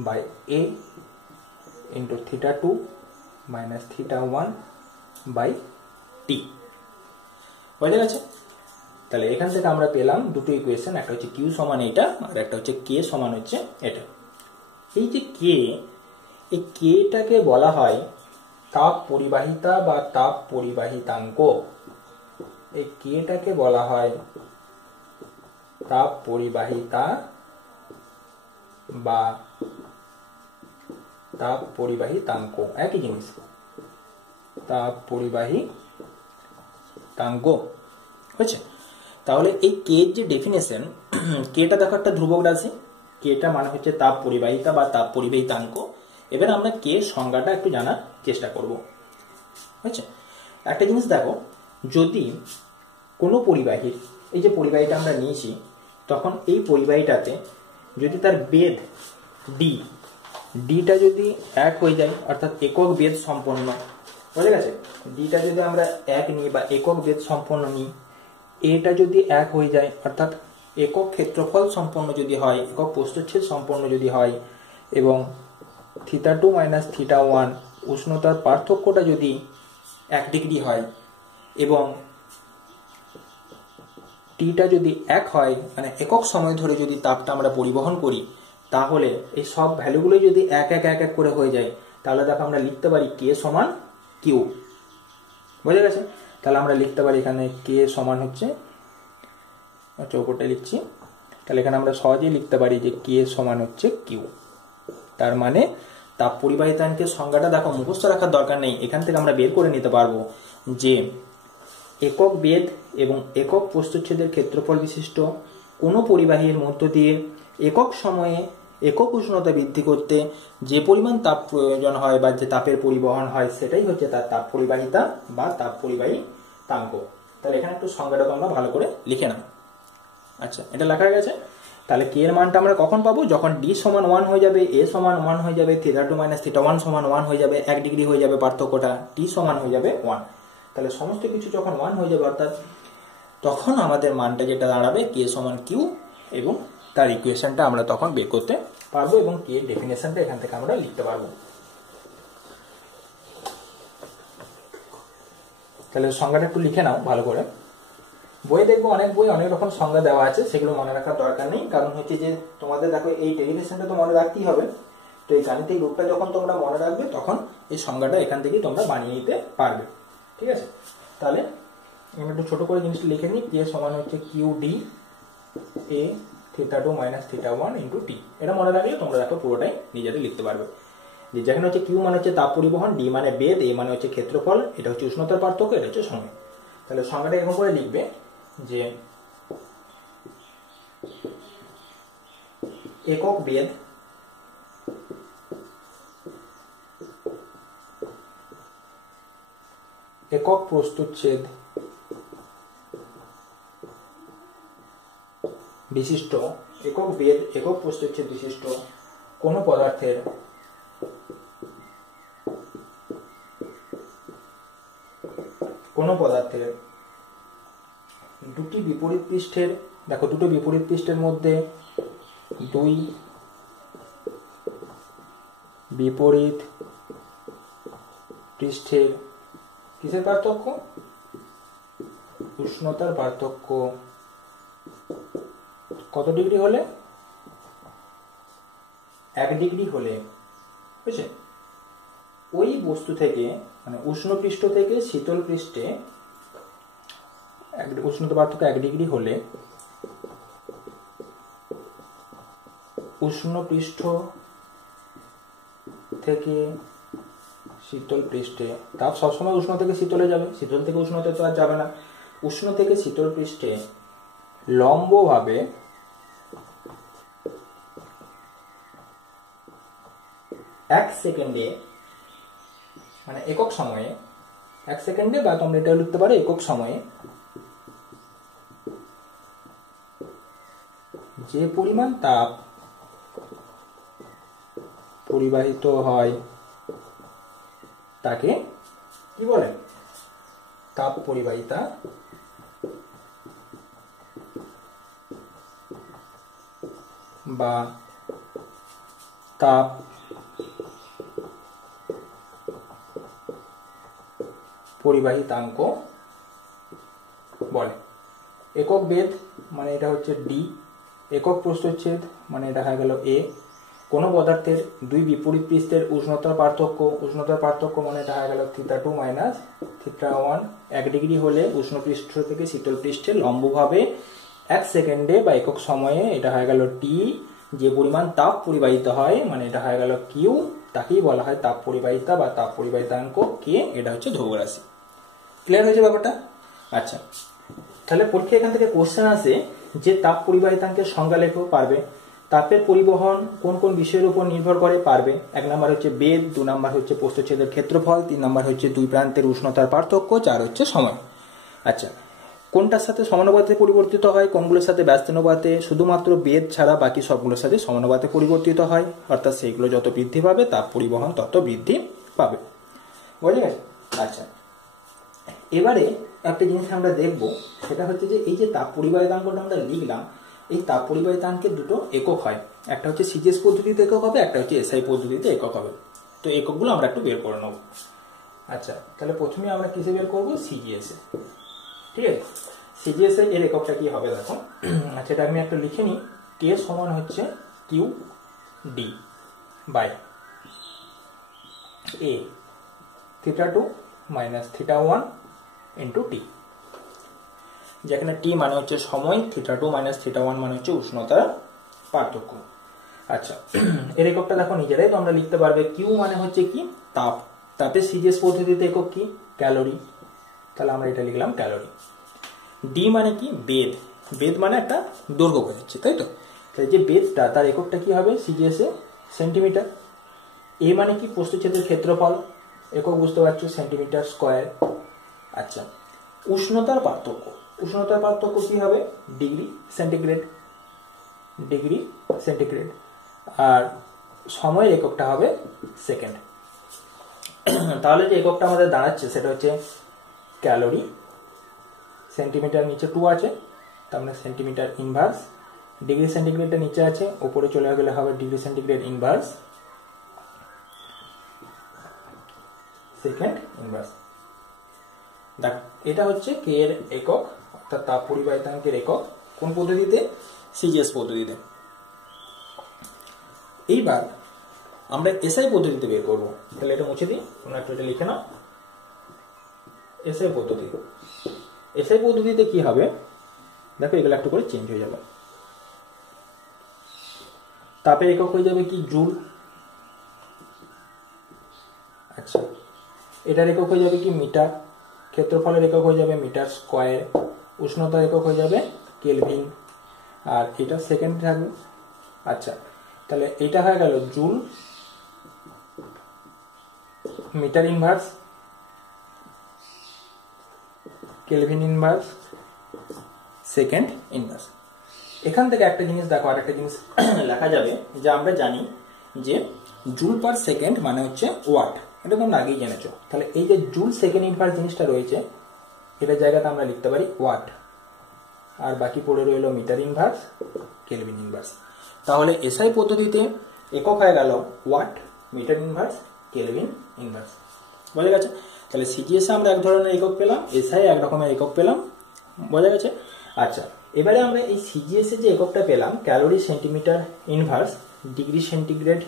by A into θ2 minus θ1 by T. বুঝে গেছে? তাহলে এখান থেকে আমরা পেলাম দুটো ইকুয়েশন, একটা হচ্ছে কিউ সমান এটা, আর একটা হচ্ছে কে সমান হচ্ছে এটা। এই যে কে, এই কেটাকে বলা হয় তাপ পরিবাহিতা বা তাপ পরিবাহিতাঙ্ক। এই কেটাকে বলা হয় তাপ পরিবাহিতা বা তাপ পরিবাহিতাঙ্ক, একই জিনিস, তাপ পরিবাহিতাঙ্ক। হয়েছে? তাহলে এই কে যে ডেফিনেশন, কেটা দেখো একটা ধ্রুবক রাশি, কেটা মানে হচ্ছে তাপ পরিবাহিতা বা তাপ পরিবাহিতাঙ্ক। এবার আমরা কে সংজ্ঞাটা একটু জানার চেষ্টা করব। হয়েছে? একটা জিনিস দেখো, যদি কোনো পরিবাহীর, এই যে পরিবাহীটা আমরা নিয়েছি, তখন এই পরিবাহীটাতে যদি তার বেদ ডি, ডিটা যদি 1 হয়ে যায়, অর্থাৎ একক বেদ সম্পন্ন, বুঝে গেছে? ডিটা যদি আমরা 1 নিই বা একক বেদ সম্পন্ন নিই, এটা যদি 1 হয়ে যায়, অর্থাৎ একক ক্ষেত্রফল সম্পন্ন যদি হয়, একক প্রস্থচ্ছেদ সম্পন্ন যদি হয়, এবং θ2 মাইনাস θ1 উষ্ণতার পার্থক্যটা যদি 1 ডিগ্রি হয়, এবং টিটা যদি 1 হয়, মানে একক সময় ধরে যদি তাপটা আমরা পরিবহন করি, তাহলে এই সব ভ্যালুগুলো যদি 1 1 1 1 করে হয়ে যায়, তাহলে দেখো আমরা লিখতে পারি কে সমান কিউ। বুঝে গেছে? তাহলে আমরা লিখতে পারি এখানে কে সমান হচ্ছে, চৌকোটা লিখছি, তাহলে এখানে আমরা সহজেই লিখতে পারি যে কে সমান হচ্ছে কিউ। তার মানে তাপ পরিবাহিতাঙ্কের সংজ্ঞাটা দেখো মুখস্থ রাখার দরকার নেই, এখান থেকে আমরা বের করে নিতে পারবো যে একক বেদ এবং একক প্রস্থচ্ছেদের ক্ষেত্রফল বিশিষ্ট কোনো পরিবাহীর মধ্য দিয়ে একক সময়ে একক উষ্ণতা বৃদ্ধি করতে যে পরিমাণ তাপ প্রয়োজন হয় বা যে তাপের পরিবহন হয়, সেটাই হচ্ছে তার তাপ পরিবাহিতা বা তাপ পরিবাহিতাঙ্ক। তাহলে এখানে একটু সংজ্ঞাটা আমরা ভালো করে লিখে নাও। আচ্ছা, এটা লেখা গেছে। তাহলে কে এর মানটা আমরা কখন পাবো? যখন ডি সমান 1 হয়ে যাবে, এ সমান 1 হয়ে যাবে, θ2 মাইনাস θ1 সমান 1 হয়ে যাবে, 1 ডিগ্রি হয়ে যাবে পার্থক্যটা, টি সমান হয়ে যাবে 1। তাহলে সমস্ত কিছু যখন 1 হয়ে যাবে, অর্থাৎ তখন আমাদের মানটা যেটা দাঁড়াবে কে সমান কিউ, এবং তার ইকুয়েশনটা আমরা তখন বের করতে পারবো, এবং কে ডেফিনেশনটা এখান থেকে আমরা লিখতে পারবো। তাহলে সংজ্ঞাটা একটু লিখে নাও ভালো করে। বই দেখবো অনেক বই অনেক রকম সংজ্ঞা দেওয়া আছে, সেগুলো মনে রাখার দরকার নেই, কারণ হচ্ছে যে তোমাদের দেখো এই ডেরিভেশনটা তো মনে রাখতেই হবে। তো এই গাণিতিক রূপটা যখন তোমরা মনে রাখবে, তখন এই সংজ্ঞাটা এখান থেকেই তোমরা বানিয়ে নিতে পারবে। ঠিক আছে? তাহলে আমি একটু ছোট করে জিনিসটা লিখে নিই, যে সমান হচ্ছে Q D A θ2 minus θ1 into T. এটা মনে রাখলে তোমরা দেখো পুরোটাই নিজেরাই লিখতে পারবে। যে যেখানে হচ্ছে কিউ মানে হচ্ছে তাপ পরিবহন, ডি মানে বেদ, এ মানে হচ্ছে ক্ষেত্রফল, এটা হচ্ছে উষ্ণতার পার্থক্য, এটা হচ্ছে সময়। তাহলে সংজ্ঞাটা এরকম করে লিখবে যে একক বেদ একক প্রস্তুতছেদ বিশিষ্ট, একক বেদ একক প্রস্তুতছেদ বিশিষ্ট কোনো পদার্থের দুটি বিপরীত পৃষ্ঠের, দেখো দুটো বিপরীত পৃষ্ঠের মধ্যে দুই বিপরীত পৃষ্ঠের কিসের পার্থক্য? উষ্ণতার পার্থক্য কত ডিগ্রি হলে? 1 ডিগ্রি হলে, বুঝছে? ওই বস্তু থেকে মানে উষ্ণ পৃষ্ঠ থেকে শীতল পৃষ্ঠে উষ্ণতা পার্থক্য 1 ডিগ্রি হলে উষ্ণ পৃষ্ঠ থেকে শীতল পৃষ্ঠে তাপ সবসময় উষ্ণ থেকে শীতলে যাবে, শীতল থেকে উষ্ণতে তো আর যাবে না। উষ্ণ থেকে শীতল পৃষ্ঠে লম্বভাবে 1 সেকেন্ডে মানে একক সময়ে, 1 সেকেন্ডে বা তোমরা এটা লিখতে পারো একক সময়ে যে পরিমাণ তাপ পরিবাহিত হয় তাকে কি বলে? তাপ পরিবাহিতা বা তাপ পরিবাহিতাঙ্ক বলে। একক বেদ মানে এটা হচ্ছে ডি, একক প্রস্থচ্ছেদ মানে এটা হয়ে গেল এ। কোনো পদার্থের দুই বিপরীত পৃষ্ঠের উষ্ণতার পার্থক্য মানে এটা হয়ে গেল θ2 মাইনাস θ1। 1 ডিগ্রি হলে উষ্ণ পৃষ্ঠ থেকে শীতল পৃষ্ঠে লম্বভাবে 1 সেকেন্ডে বা একক সময়ে এটা হয়ে গেল টি। যে পরিমাণ তাপ পরিবাহিত হয় মানে এটা হয়ে গেল কিউ, তাকেই বলা হয় তাপ পরিবাহিতা বা তাপ পরিবাহিতাঙ্ক কে। এটা হচ্ছে ধ্রুব রাশি। ক্লিয়ার হয়েছে ব্যাপারটা? আচ্ছা, তাহলে পরীক্ষা এখান থেকে কোশ্চেন আসে যে তাপ পরিবাহিতাঙ্কের সংজ্ঞা লেখো, পারবে। তাপের পরিবহন কোন কোন বিষয়ের উপর নির্ভর করে, পারবে। 1 নাম্বার হচ্ছে বেদ, 2 নাম্বার হচ্ছে প্রস্থচ্ছেদের ক্ষেত্রফল, 3 নাম্বার হচ্ছে দুই প্রান্তের উষ্ণতার পার্থক্য, 4 হচ্ছে সময়। আচ্ছা, কোনটার সাথে সমানুপাতে পরিবর্তিত হয়, কোনগুলোর সাথে ব্যস্তানুপাতে? শুধুমাত্র বেদ ছাড়া বাকি সবগুলোর সাথে সমানুপাতে পরিবর্তিত হয়, অর্থাৎ সেইগুলো যত বৃদ্ধি পাবে তাপ পরিবহন তত বৃদ্ধি পাবে। বুঝে গেছে? আচ্ছা, এবারে একটা জিনিস আমরা দেখব, সেটা হচ্ছে যে এই যে তাপ পরিবাহিতাঙ্কটা আমরা লিখলাম, এই তাপ পরিবাহিতাঙ্কের দুটো একক হয়, একটা হচ্ছে সিজিএস পদ্ধতিতে একক হবে, একটা হচ্ছে এসআই পদ্ধতিতে একক হবে। তো এককগুলো আমরা একটু বের করে নেব। আচ্ছা, তাহলে প্রথমে আমরা কিসে বের করবো? সিজিএস এ। ঠিক আছে, সিজিএস এর এককটা কি হবে দেখো। আচ্ছা, এটা আমি একটা লিখে নিই। কে সমান হচ্ছে Q D by A θ2 minus θ1 into T, যেখানে টি মানে হচ্ছে সময়, θ2 মাইনাস θ1 মানে হচ্ছে উষ্ণতার পার্থক্য। আচ্ছা, এর এককটা দেখো নিজেরাই তোমরা লিখতে পারবে। কিউ মানে হচ্ছে কি? তাপ। তাপের সিজিএস পদ্ধতিতে একক কি? ক্যালোরি। তাহলে আমরা এটা লিখলাম ক্যালোরি। ডি মানে কি? বেদ। বেদ মানে একটা দৈর্ঘ্য বোঝাচ্ছে, তাই তো? তাই যে বেদটা তার এককটা কি হবে সিজিএস এ? সেন্টিমিটার। এ মানে কি? প্রস্থচ্ছেদের ক্ষেত্রফল, একক বুঝতে পারছো, সেন্টিমিটার স্কয়ার। আচ্ছা, উষ্ণতার পার্থক্য কি হবে? Degree centigrade. আর সময়ের এককটা হবে সেকেন্ড। তাহলে যে এককটা আমাদের দাঁড়াচ্ছে সেটা হচ্ছে ক্যালোরি। সেন্টিমিটার নিচে 2 আছে, তার মানে সেন্টিমিটার ইনভার্স। ডিগ্রি সেন্টিগ্রেডটা নিচে আছে, উপরে চলে গেলে হবে degree centigrade inverse second inverse. দেখ, এটা হচ্ছে কে এর একক, অর্থাৎ তাপ পরিবাহিতাঙ্কের একক। কোন পদ্ধতিতে? সিজিএস পদ্ধতিতে। এইবার আমরা এসআই পদ্ধতিতে বের করব। তাহলে এটা মুছে দিই, তোমরা একটু এটা লিখে নাও। এসআই পদ্ধতিতে কি হবে দেখো, এগুলো একটু করে চেঞ্জ হয়ে যাবে। তাপের একক হয়ে যাবে কি? জুল। আচ্ছা, এটার একক হয়ে যাবে কি? মিটার। ক্ষেত্রফলের একক হয়ে যাবে মিটার স্কয়ার। উষ্ণতার একক হয়ে যাবে কেলভিন। আর এটা সেকেন্ড থাকবে। আচ্ছা, তাহলে এটা হয়ে গেল joule metre inverse kelvin inverse, second inverse. এখান থেকে একটা জিনিস দেখো, আর একটা জিনিস লেখা যাবে যে আমরা জানি যে জুল পার সেকেন্ড মানে হচ্ছে ওয়াট, এটা তোমরা আগেই জেনেছো। তাহলে এই যে জুল সেকেন্ড ইনভার্স জিনিসটা রয়েছে, এটার জায়গাতে আমরা লিখতে পারি ওয়াট, আর বাকি পড়ে রইল মিটার ইনভার্স, কেলভিন ইনভার্স। তাহলে এসআই পদ্ধতিতে একক হয়ে গেল watt, metre inverse, kelvin inverse. বোঝা গেছে? তাহলে সিজিএস আমরা এক ধরনের একক পেলাম, এসআই এক রকমের একক পেলাম। বোঝা গেছে? আচ্ছা, এবারে আমরা এই সিজিএস এর যে এককটা পেলাম, calorie centimetre inverse, degree centigrade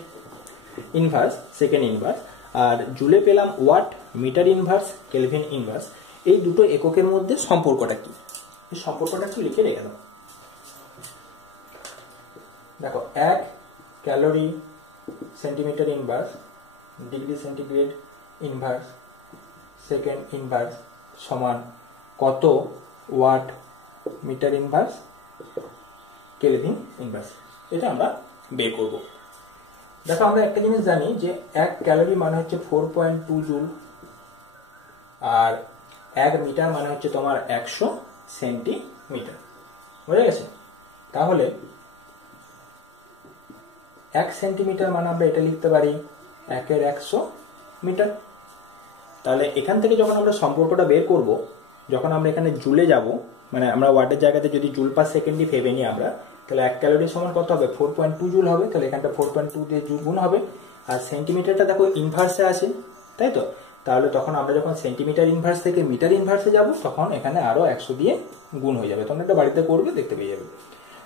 inverse, second inverse, আর জুলে পেলাম watt, metre inverse, kelvin inverse. এই দুটো এককের মধ্যে সম্পর্কটা কি, এই সম্পর্কটা একটু লিখে রেখে দাও। দেখো, 1 calorie centimetre inverse, degree centigrade inverse, second inverse সমান কত watt, metre inverse, kelvin inverse. এটা আমরা বের করব। দেখো, আমরা একটা জিনিস জানি যে 1 ক্যালোরি মানে হচ্ছে 4.2 জুল, আর 1 মিটার মানে হচ্ছে তোমার 100 সেন্টিমিটার। বুঝা গেছে? তাহলে 1 সেন্টিমিটার মানে আমরা এটা লিখতে পারি 1 এর 100 মিটার। তাহলে এখান থেকে যখন আমরা সম্পর্কটা বের করব, যখন আমরা এখানে জুলে যাব, মানে আমরা ওয়াটের জায়গাতে যদি জুল পার সেকেন্ডই ভেবে নিই আমরা, তাহলে 1 ক্যালোরি সমান কত হবে? 4.2 জুল হবে। তাহলে এখানটা 4.2 দিয়ে গুণ হবে, আর সেন্টিমিটারটা দেখো ইনভার্সে আছে, তাই তো? তাহলে তখন আমরা যখন সেন্টিমিটার ইনভার্স থেকে মিটার ইনভার্সে যাব, তখন এখানে আরো 100 দিয়ে গুণ হয়ে যাবে। তোমরা এটা বাড়িতে করবে, দেখতে পেয়ে যাবে।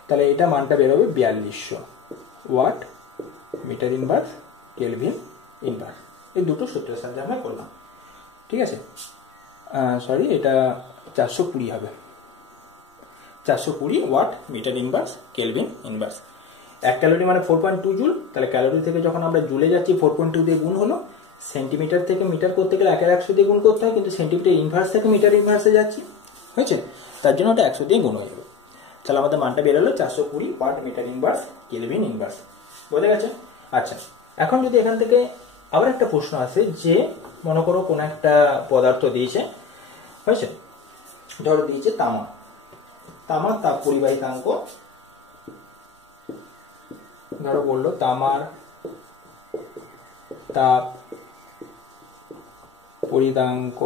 তাহলে এটা মানটা বেরোবে 4200 watt, metre inverse, kelvin inverse. এই দুটো সূত্রের সাহায্যে আমরা করলাম। ঠিক আছে? সরি, এটা 420 হবে, 420 watt, metre inverse, kelvin inverse. 1 calorie মানে 4.2 জুল। তাহলে ক্যালোরি থেকে যখন আমরা জুলে যাচ্ছি 4.2 দিয়ে গুণ হলো, সেন্টিমিটার থেকে মিটার করতে গেলে 1 এর 100 দিয়ে গুণ করতে হয়, কিন্তু সেন্টিমিটার ইনভার্স থেকে মিটার ইনভার্সে যাচ্ছি, হয়েছে? তার জন্য ওটা 100 দিয়ে গুণ হয়ে যাবে। তাহলে আমাদের মানটা বেরোলো 420 watt, metre inverse, kelvin inverse. বোঝা গেছে? আচ্ছা, এখন যদি এখান থেকে আবার একটা প্রশ্ন আসে যে মনে করো কোন একটা পদার্থ দিয়েছে, হয়েছে? ধরো দিয়েছে তামা, তামার তাপ পরিবাহিতাঙ্ক, ধরো বললো তামার তাপ পরিবাহিতাঙ্ক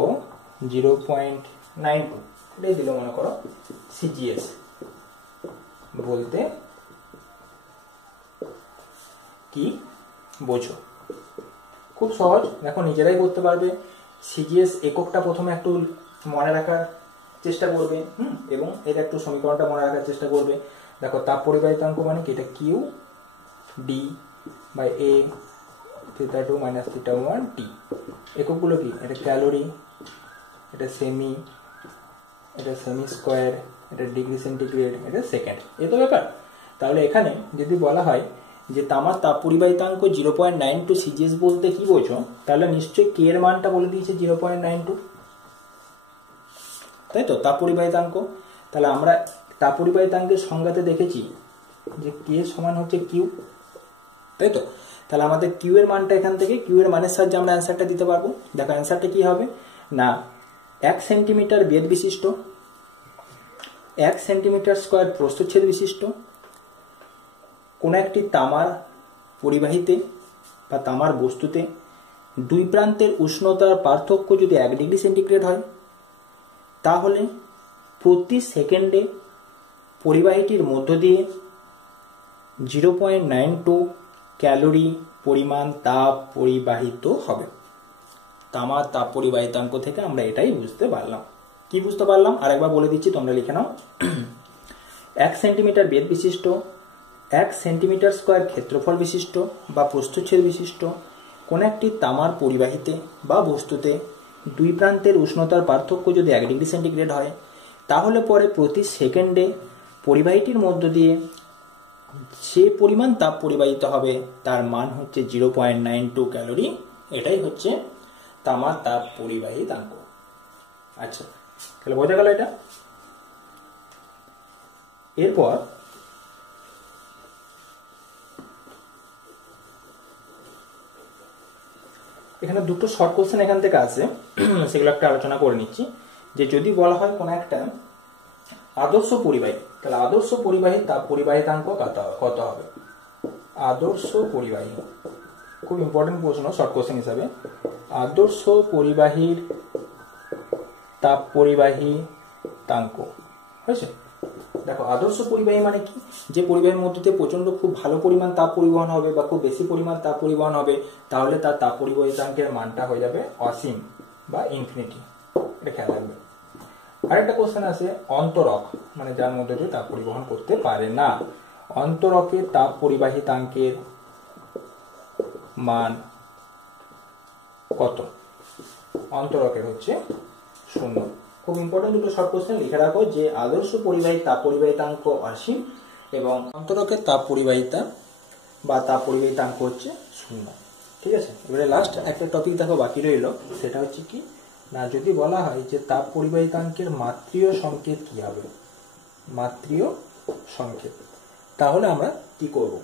0.92, এটাই দিল মনে করো সিজিএস। বলতে কি বোঝো? খুব সহজ, দেখো নিজেরাই করতে পারবে। সিজিএস এককটা প্রথমে একটু মনে রাখার চেষ্টা করবে, এবং এর একটু সমীকরণটা মনে রাখার চেষ্টা করবে। দেখো, তাপ পরিবাহিতাঙ্ক মানে কি? এটা Q D by A theta 2 minus theta 1 T. এককগুলো কি? এটা ক্যালোরি, এটা সেমি, এটা সেমি স্কোয়ার, এটা ডিগ্রি সেন্টিগ্রেড, এটা সেকেন্ড। এ তো ব্যাপার। তাহলে এখানে যদি বলা হয় যে তামার তাপ পরিবাহিতাঙ্ক 0.92 সিজিএস বলতে কি বোঝো, তাহলে নিশ্চয়ই কে এর মানটা বলে দিয়েছে 0.92, তাই তো? তাপ পরিবাহিতাঙ্ক। তাহলে আমরা তাপ পরিবাহিতাঙ্কের সংজ্ঞাতে দেখেছি যে কে সমান হচ্ছে কিউ, তাই তো? তাহলে আমাদের কিউ এর মানটা এখান থেকে, কিউ এর মানের সাহায্যে আমরা অ্যান্সারটা দিতে পারবো। দেখো অ্যান্সারটা কি হবে না, 1 সেন্টিমিটার বেধ বিশিষ্ট, 1 সেন্টিমিটার স্কোয়ার প্রস্থচ্ছেদ বিশিষ্ট কোন একটি তামার পরিবাহীতে বা তামার বস্তুতে দুই প্রান্তের উষ্ণতার পার্থক্য যদি 1 ডিগ্রি সেন্টিগ্রেড হয়, তাহলে প্রতি সেকেন্ডে পরিবাহীটির মধ্য দিয়ে 0.92 ক্যালোরি পরিমাণ তাপ পরিবাহিত হবে। তামার তাপ পরিবাহিতাঙ্ক থেকে আমরা এটাই বুঝতে পারলাম। কি বুঝতে পারলাম আরেকবার বলে দিচ্ছি, তোমরা লিখে নাও। 1 সেন্টিমিটার বেধ বিশিষ্ট, 1 সেন্টিমিটার স্কোয়ার ক্ষেত্রফল বিশিষ্ট বা প্রস্থচ্ছেদ বিশিষ্ট কোন একটি তামার পরিবাহীতে বা বস্তুতে দুই প্রান্তের উষ্ণতার পার্থক্য যদি 1 ডিগ্রি সেন্টিগ্রেড হয়, তাহলে পরে প্রতি সেকেন্ডে পরিবাহীটির মধ্য দিয়ে যে পরিমাণ তাপ পরিবাহিত হবে তার মান হচ্ছে 0.92 ক্যালোরি। এটাই হচ্ছে তামার তাপ পরিবাহিতাঙ্ক। আচ্ছা, তাহলে বোঝা গেল এটা। এরপর এখানে দুটো শর্ট কোশ্চেন এখান থেকে আছে, সেগুলো একটা আলোচনা করে নিচ্ছি। যে যদি বলা হয় কোন একটা আদর্শ পরিবাহী, তাহলে আদর্শ পরিবাহী তাপ পরিবাহিতাঙ্ক কত হবে? আদর্শ পরিবাহী, খুব ইম্পর্টেন্ট প্রশ্ন, শর্ট কোশ্চেন হিসাবে। আদর্শ পরিবাহীর তাপ পরিবাহিতাঙ্ক হয়েছে। দেখো আদর্শ পরিবাহী মানে কি? যে পরিবাহীর মধ্যে দিয়ে প্রচন্ড খুব ভালো পরিমাণ তাপ পরিবহন হবে বা খুব বেশি পরিমাণ তাপ পরিবহন হবে, তাহলে তার তাপ পরিবাহিতাঙ্কের মানটা হয়ে যাবে অসীম বা ইনফিনিটি। এটা খেয়াল রাখবে। আরেকটা কোশ্চেন আছে অন্তরক, মানে যার মধ্যে দিয়ে তাপ পরিবহন করতে পারে না। অন্তরকের তাপ পরিবাহিতাঙ্কের মান কত? অন্তরকের হচ্ছে 0। খুব ইম্পর্টেন্ট দুটো শর্ট কোশ্চেন লিখে রাখো যে আদর্শ পরিবাহী তাপ পরিবাহিতাঙ্ক অসীম এবং অন্তরকের তাপ পরিবাহিতা বা তাপ পরিবাহিতাঙ্ক হচ্ছে 0। ঠিক আছে, এবারে লাস্ট একটা টপিক দেখো বাকি রইল, সেটা হচ্ছে কি না, যদি বলা হয় যে তাপ পরিবাহিতাঙ্কের মাত্রীয় সংকেত কি হবে? মাত্রীয় সংকেত, তাহলে আমরা কি করব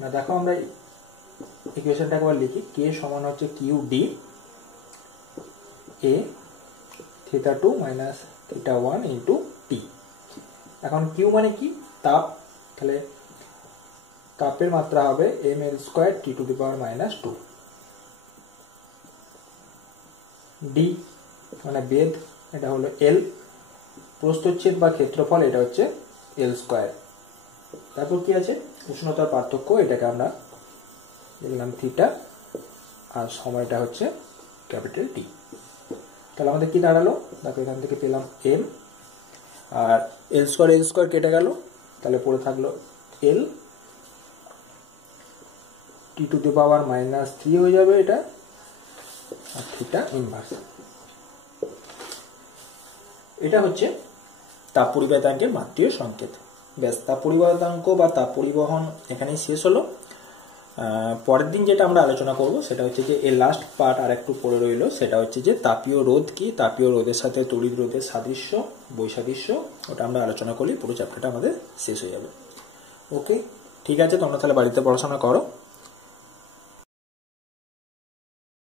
না, দেখো আমরা ইকুয়েশনটা একবার লিখি। কে সমান হচ্ছে Q D A θ2 minus θ1 into T. এখন কিউ মানে কি? তাপ, তাহলে তাপের মাত্রা হবে ml² T⁻²। ডি মানে বেদ, এটা হলো এল, প্রস্থচ্ছেদ বা ক্ষেত্রফল, এটা হচ্ছে L²। তারপর কি আছে? উষ্ণতার পার্থক্য, এটাকে আমরা লিখলাম থিটা, আর সময়টা হচ্ছে ক্যাপিটাল টি। তাহলে আমাদের কি দাঁড়ালো? দেখো এখান থেকে পেলাম এম, আর L² কেটে গেল, তাহলে পড়ে থাকলো এল T⁻³ হয়ে যাবে এটা, আর থিটা ইনভার্স। এটা হচ্ছে তাপ পরিবাহিতাঙ্কের মাত্রীয় সংকেত। ব্যাস, তাপ পরিবাহিতাঙ্ক বা তাপ পরিবহন এখানেই শেষ হলো। পরের দিন যেটা আমরা আলোচনা করব সেটা হচ্ছে যে এর লাস্ট পার্ট আর একটু পড়ে রইল, সেটা হচ্ছে যে তাপীয় রোধ কি, তাপীয় রোধের সাথে তড়িৎ রোধের সাদৃশ্য, বৈসাদৃশ্য, ওটা আমরা আলোচনা করলে পুরো চ্যাপ্টারটা আমাদের শেষ হয়ে যাবে। ওকে, ঠিক আছে, তোমরা তাহলে বাড়িতে পড়াশোনা করো।